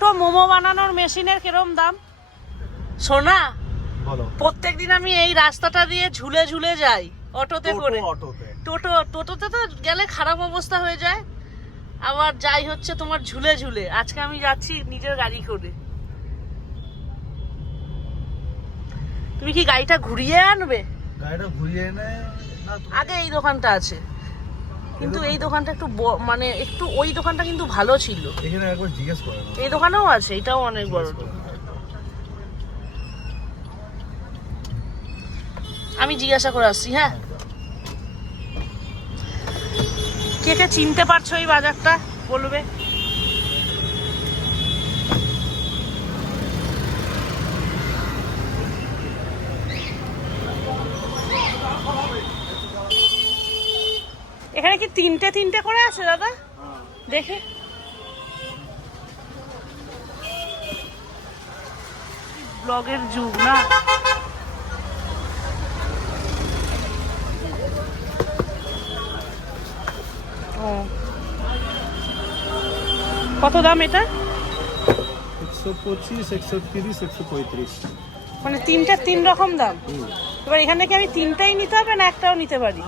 ছোট মোমো বানানোর মেশিনের কিরম দাম? সোনা, প্রত্যেকদিন আমি এই রাস্তাটা দিয়ে ঝুলে ঝুলে যাই অটোতে করে। টোটোতে তো গেলে খারাপ অবস্থা হয়ে যায়, আবার যাই হচ্ছে তোমার ঝুলে ঝুলে। আজকে আমি যাচ্ছি নিজের গাড়ি করে। তুমি কি গাড়িটা ঘুরিয়ে আনবে? গাড়িটা ঘুরিয়ে এনে আগে এই দোকানটা আছে, কিন্তু এই দোকানটা একটু মানে একটু ওই দোকানটা কিন্তু ভালো ছিল। এখানে একবার জিজ্ঞেস করো। এই দোকানেও আছে, এটাও অনেক বড়। আমি জিজ্ঞাসা করে আসছি। হ্যাঁ, কে কে চিনতে পারছো এই বাজারটা বলবে। এখানে কি তিনটে তিনটে করে আছে দাদা? দেখে ব্লগের যুগ না। কত দাম এটা? 125, 130, 135। মানে তিনটে তিন রকম দাম। এবার এখান থেকে আমি তিনটাই নিতে হবে না একটাও নিতে পারি?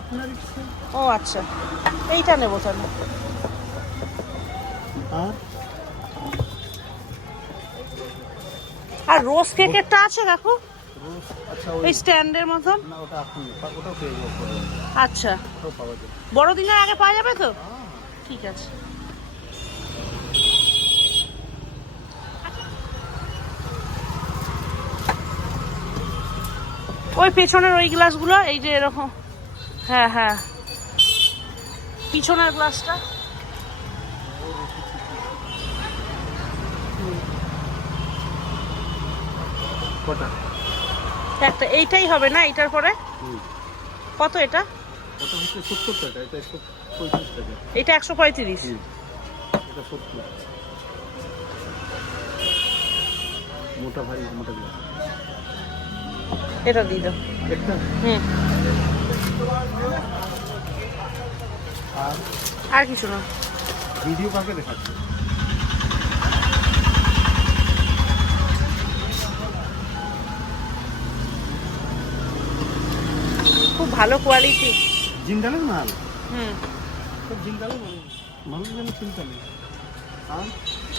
ও আচ্ছা, এইটা নেবো তাহলে। আর রোজ কেকেরটা আছে কাকু? এই স্ট্যান্ডের মতন? আচ্ছা, বড়দিনের আগে পাওয়া যাবে তো? ঠিক আছে। ওই পেছনের ওই গ্লাসগুলো, এই যে এরকম। হ্যাঁ হ্যাঁ, পিছনের গ্লাসটা। একটা এইটাই হবে না? এইটার পরে কত? এটা এটা 135। মোটা ভারী মোটা গ্লাস এটা দিয়ে দাও। আর কিছু না। ভিডিও কাকে দেখাচ্ছে? খুব ভালো কোয়ালিটি। জিন্দালের মাল। সব জিন্দালের মাল যেন চিন্তা নেই।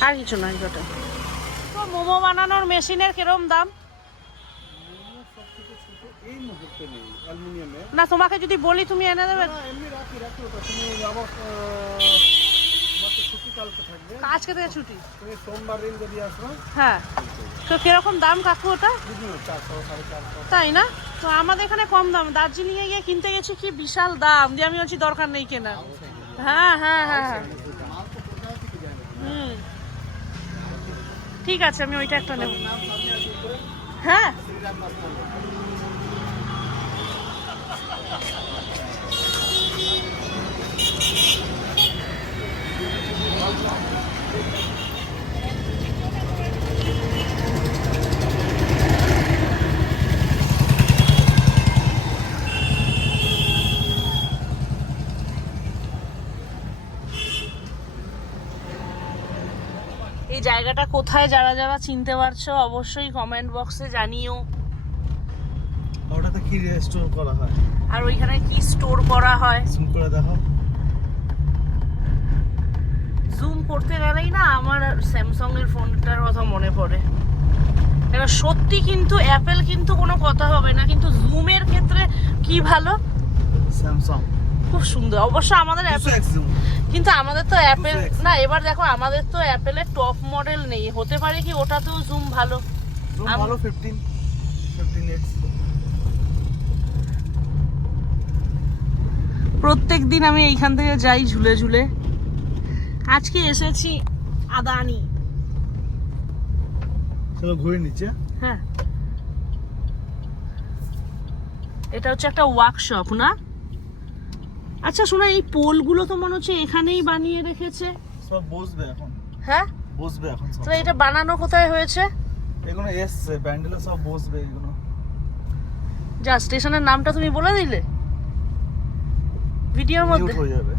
আর কিছু না। এটা তো মোমো বানানোর মেশিনের কিরম দাম? এই মুহূর্তে নেই অ্যালুমিনিয়ামের। না, তোমাকে যদি বলি তুমি এনে দেবে? না, এমনি রাখি ওটা। তুমি আবার ছুটি কালকে থাকবে। আজকে থেকে ছুটি। তুমি সোমবার দিন যদি আসো। হ্যাঁ, তো কিরকম দাম কাকু ওটা? 400, 450। তাই না? তো আমাদের এখানে কম দাম। দার্জিলিং এ গিয়ে কিনতে গেছি, কি বিশাল দাম দিয়ে আমি বলছি দরকার নেই কেনা। হ্যাঁ হ্যাঁ হ্যাঁ হ্যাঁ, ঠিক আছে, আমি ওইটা একটা নেব। হ্যাঁ, এই জায়গাটা কোথায় যারা যারা চিনতে পারছো অবশ্যই কমেন্ট বক্সে জানিও। ওটাতে কি স্টোর করা হয় আর ওইখানে কি স্টোর করা হয় জুম করে দেখো। জুম করতে গেলেই না আমার স্যামসাং এর ফোনটার কথা মনে পড়ে। এটা সত্যি, কিন্তু অ্যাপেল কিন্তু কোনো কথা হবে না, কিন্তু জুমের ক্ষেত্রে কি ভালো। স্যামসাং খুব সুন্দর অবশ্য আমাদের অ্যাপেল, কিন্তু আমাদের তো অ্যাপেল না। এবার দেখো, আমাদের তো অ্যাপেলের টপ মডেল নেই, হতে পারে কি ওটাতেও জুম ভালো। জুম ভালো 15x। প্রত্যেক দিন আমি এইখান থেকে যাই ঝুলে ঝুলে। আজকে এসেছি আদানি। চলো ঘুরে নিচে। হ্যাঁ, এটা হচ্ছে একটা ওয়ার্কশপ না? আচ্ছা শোনো, এই পোলগুলো তো মনে হচ্ছে এখানেই বানিয়ে রেখেছে। সব বসবে এখন। হ্যাঁ, বসবে এখন সব। তো এটা বানানো কোথায় হয়েছে? এগুলো এসছে ব্যান্ডেলে, সব বসবে এগুলো। যা, স্টেশনের নামটা তুমি বলে দিলে ভিডিওর মধ্যে। হয়ে যাবে।